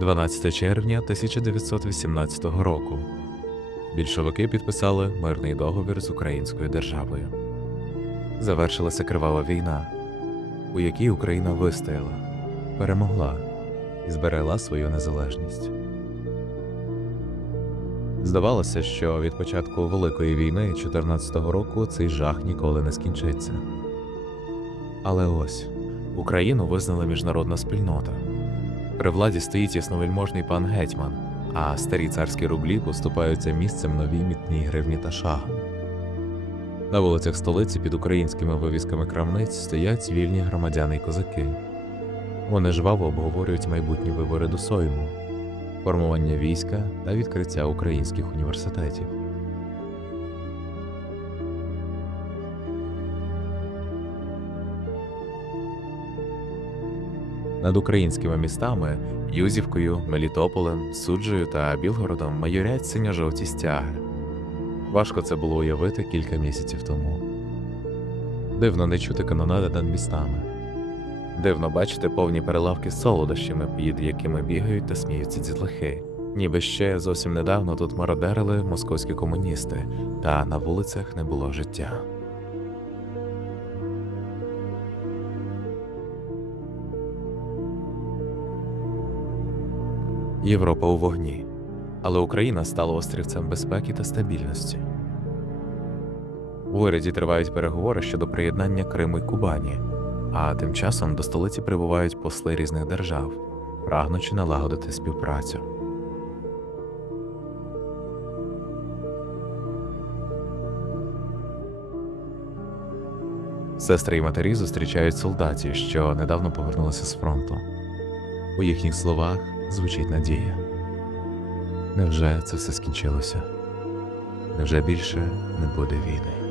12 червня 1918 року. Більшовики підписали мирний договір з українською державою. Завершилася кривава війна, у якій Україна вистояла, перемогла і зберегла свою незалежність. Здавалося, що від початку Великої війни 14-го року цей жах ніколи не скінчиться. Але ось Україну визнала міжнародна спільнота. При владі стоїть ясновельможний пан гетьман, а старі царські рублі поступаються місцем новій мітній гривні та шагам. На вулицях столиці під українськими вивісками крамниць стоять вільні громадяни й козаки. Вони жваво обговорюють майбутні вибори до Сойму, формування війська та відкриття українських університетів. Над українськими містами Юзівкою, Мелітополем, Суджею та Білгородом майорять синьо-жовті стяги. Важко це було уявити кілька місяців тому. Дивно не чути канонади над містами. Дивно бачити повні перелавки з солодощами, під якими бігають та сміються дітлахи. Ніби ще зовсім недавно тут мародерили московські комуністи, та на вулицях не було життя. Європа у вогні, але Україна стала острівцем безпеки та стабільності. В уряді тривають переговори щодо приєднання Криму й Кубані, а тим часом до столиці прибувають посли різних держав, прагнучи налагодити співпрацю. Сестри й матері зустрічають солдатів, що недавно повернулися з фронту. У їхніх словах звучить надія. Невже це все скінчилося? Невже більше не буде війни?